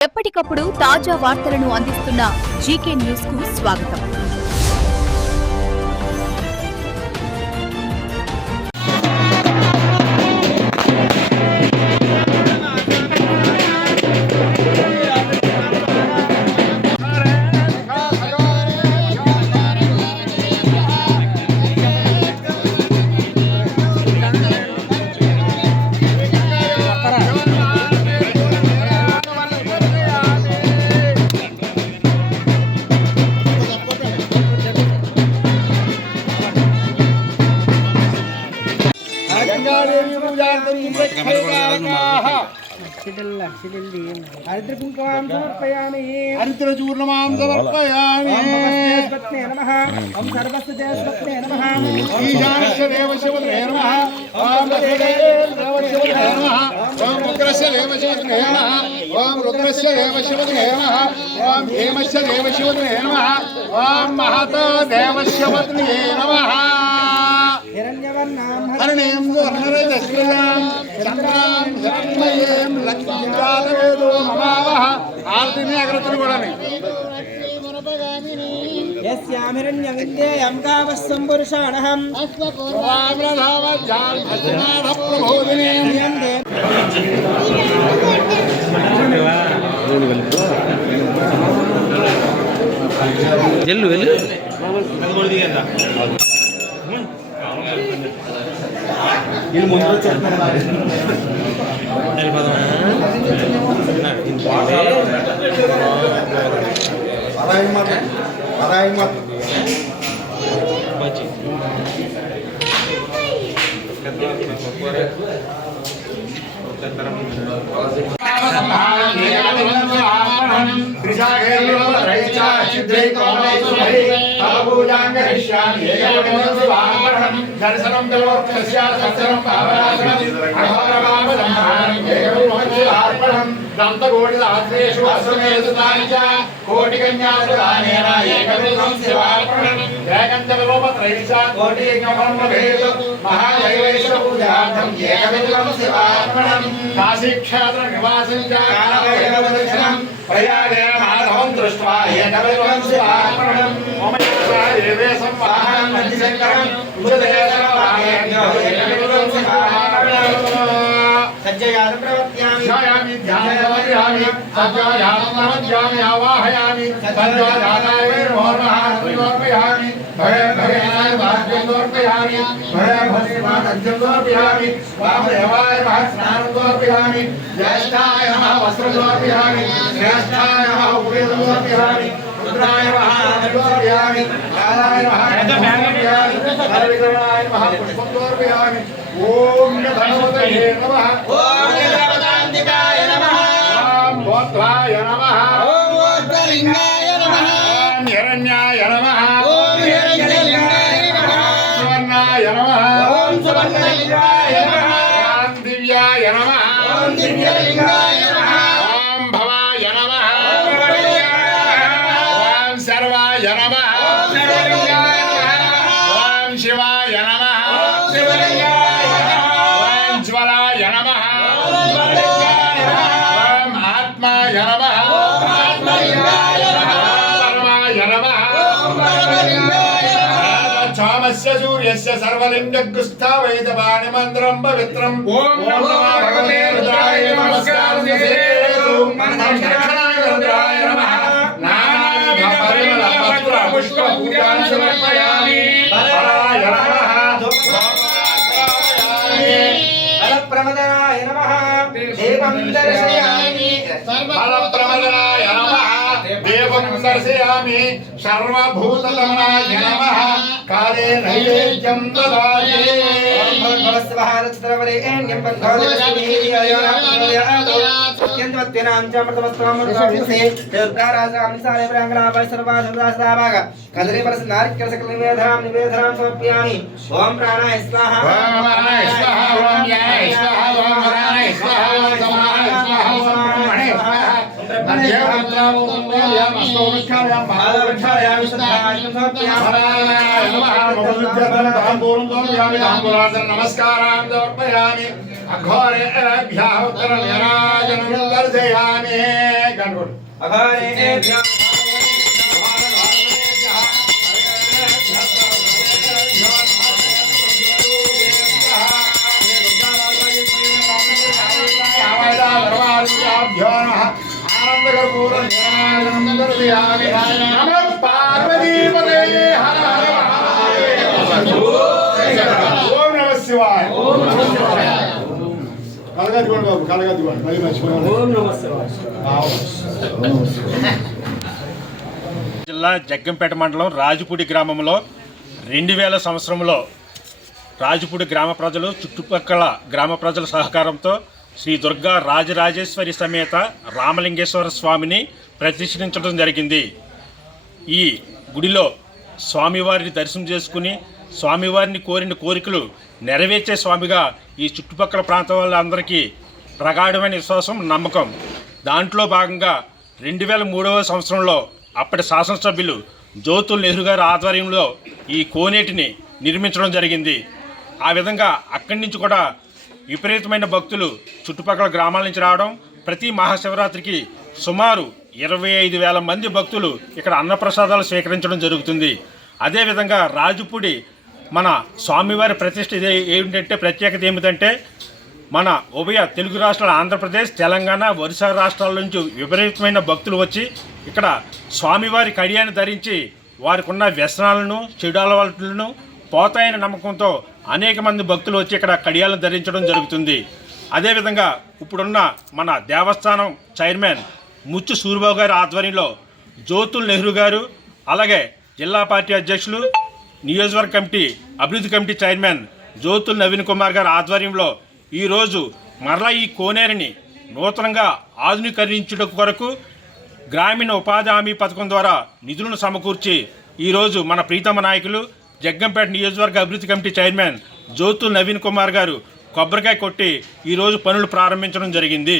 ఎప్పటికప్పుడు తాజా వార్తలను అందిస్తున్న జీకే న్యూస్ కు స్వాగతం. हरिद्रचूर्णमां समर्पयामि ओम सर्वस्वदेवस्वत्ने नमः ईशानस्य देवशिवने नमः ओम देवशिवने नमः ओम रुद्रस्य देवशिवने नमः ओम रुद्रस्य देवशिवने नमः ओम हेमस्य देवशिवने नमः ओम महतो देवशिवने नमः हरणें सुवर्णरजस्वलां चन्द्रां हिरण्मयीं लक्ष्मीजातवेदो ममावः आरतिनि अग्रतुनि कोडनि यस्यामिरण्यविद्येयं गावस्सं पुरुषाणहम् अस्मपुराव्रधावज्जां भस्माधप्रबोधिनीं జల్లు వెళ్ళు ఇది ముందు వచ్చేస్తున్నారు दर्शनं दर्शनं दन्तकोटिदात्रेषु असमेततानि च कोटिकन्यासुदानेन एकविधं शिवार्पणम् एकञ्चलोपत्रैश्च कोटियज्ञपरमभेद महादैवेश्वरपूजार्थम् एकविधं शिवार्पणम् काशीक्षेत्रनिवासं च कालभैरवदर्शनं प्रयागे माधवं दृष्ट्वा एकविधं शिवार्पणम् मम देवे संवाहनं मध्यशङ्करं उदयेश्वरायज्ञो एकविधं शिवार्पणम् सज्जयान प्रवत्यामि ध्यायामि ध्यायामि सज्जयानमध्यामि आवाहयामि सज्जयानाय नमोर्महार्पयामि भये भयेनाय भाग्यमर्पयामि भये भस्मानर्पयामि वामदेवाय महस्नानमर्पयामि ज्येष्ठाय नमः वस्त्रमर्पयामि श्रेष्ठाय नमः उपवेदमर्पयामि रुद्राय नमः अर्पयामि कालाय नमः अर्पयामि सर्वविघ्नाय नमः पुष्पमर्पयामि ओम गणपतये नमः ओम देवतान्तिकाय नमः ओम गोत्राय नमः ओम गोत्रलिंगाय नमः ओम हिरण्याय नमः ओम हिरण्यलिंगाय नमः सुवर्णाय नमः ओम सुवर्णलिंगाय नमः ओम दिव्याय नमः ओम दिव्यलिंगाय नमः ओम भवाय नमः ओम भवाय नमः ओम सर्वाय नमः ओम सर्वलिंगाय नमः ओम शिवाय नमः ओम शिवलिंगाय ओम ज्वलाय नमः ज्वललिंगाय नमः ओम आत्माय नमः ओम आत्मलिंगाय नमः परमाय नमः ओम परमलिंगाय नमः क्षामस्य सूर्यस्य सर्वलिङ्गगुस्थावैतपाणि मन्त्रं पवित्रम् ओम नमो भगवते रुद्राय नमस्कारं दक्षिणाय रुद्राय नमः नानाविधपरिमलपत्रपुष्पपूजां समर्पयामि हराय नमः फलप्रमदनाय नमः देवं दर्शयामि फलप्रमदनाय नमः देवं दर्शयामि सर्वभूततमनाय नमः काले नैवेद्यं ददामि भगवस्वहारचित्रवरेण्यं बन्धोदयस्मिहीययोनामोदयादो सत्यन्त्वत्वेनां च प्रथमस्तवमुर्गाभिषे देवकाराजामिसारे प्राङ्गणापरि सर्वासुदासदाभाग कदली परसनारिक्यसकलनिवेधनां निवेधनां समर्पयामि ओम प्राणाय स्वाहा ओम प्राणाय स्वाहा ओम ज्ञानाय स्वाहा ओम वराणाय स्वाहा ओम समानाय स्वाहा ओम ब्रह्मणे स्वाहा नमः नमस्कारान् समर्पयामि अघोरेभ्यः उत्तरनिराजनं दर्शयामि गणपति अघोरेभ्यः ఓం నమః శివాయ కలగదిగోండి బాబు కలగదిగోండి మళ్ళీ మర్చిపోయాను ఓం నమః శివాయ జిల్లా జగ్గంపేట మండలం రాజుపూడి గ్రామంలో 2000 సంవత్సరంలో రాజుపూడి గ్రామ ప్రజలు చుట్టుపక్కల గ్రామ ప్రజల సహకారంతో శ్రీ దుర్గా రాజరాజేశ్వరి సమేత రామలింగేశ్వర స్వామిని ప్రతిష్ఠించడం జరిగింది. ఈ గుడిలో స్వామివారిని దర్శనం చేసుకుని స్వామివారిని కోరిన కోరికలు నెరవేర్చే స్వామిగా ఈ చుట్టుపక్కల ప్రాంతం వాళ్ళందరికీ ప్రగాఢమైన విశ్వాసం నమ్మకం. దాంట్లో భాగంగా 2003వ సంవత్సరంలో అప్పటి శాసనసభ్యులు జ్యోతుల్ నెహ్రూ గారి ఆధ్వర్యంలో ఈ కోనేటిని నిర్మించడం జరిగింది. ఆ విధంగా అక్కడి నుంచి కూడా విపరీతమైన భక్తులు చుట్టుపక్కల గ్రామాల నుంచి రావడం, ప్రతి మహాశివరాత్రికి సుమారు 25,000 మంది భక్తులు ఇక్కడ అన్నప్రసాదాలు స్వీకరించడం జరుగుతుంది. అదేవిధంగా రాజుపూడి మన స్వామివారి ప్రతిష్ఠ ఏమిటంటే ప్రత్యేకత ఏమిటంటే మన ఉభయ తెలుగు రాష్ట్రాల ఆంధ్రప్రదేశ్, తెలంగాణ, ఒరిస్సా రాష్ట్రాల నుంచి విపరీతమైన భక్తులు వచ్చి ఇక్కడ స్వామివారి కడియాన్ని ధరించి వారికి ఉన్న వ్యసనాలను చెడు అలవాట్లను పోతాయని నమ్మకంతో అనేక మంది భక్తులు వచ్చి ఇక్కడ కడియాలను ధరించడం జరుగుతుంది. అదేవిధంగా ఇప్పుడున్న మన దేవస్థానం చైర్మన్ ముచ్చు సూరిబాబు గారి ఆధ్వర్యంలో జ్యోతుల్ నెహ్రూ గారు, అలాగే జిల్లా పార్టీ అధ్యక్షులు, నియోజకవర్గ కమిటీ అభివృద్ధి కమిటీ చైర్మన్ జ్యోతుల్ నవీన్ కుమార్ గారి ఆధ్వర్యంలో ఈరోజు మరలా ఈ కోనేరుని నూతనంగా ఆధునీకరించుట కొరకు గ్రామీణ ఉపాధి హామీ పథకం ద్వారా నిధులను సమకూర్చి ఈరోజు మన ప్రీతమ నాయకులు జగ్గంపేట నియోజకవర్గ అభివృద్ధి కమిటీ చైర్మన్ జ్యోతుల్ నవీన్ కుమార్ గారు కొబ్బరికాయ కొట్టి ఈరోజు పనులు ప్రారంభించడం జరిగింది.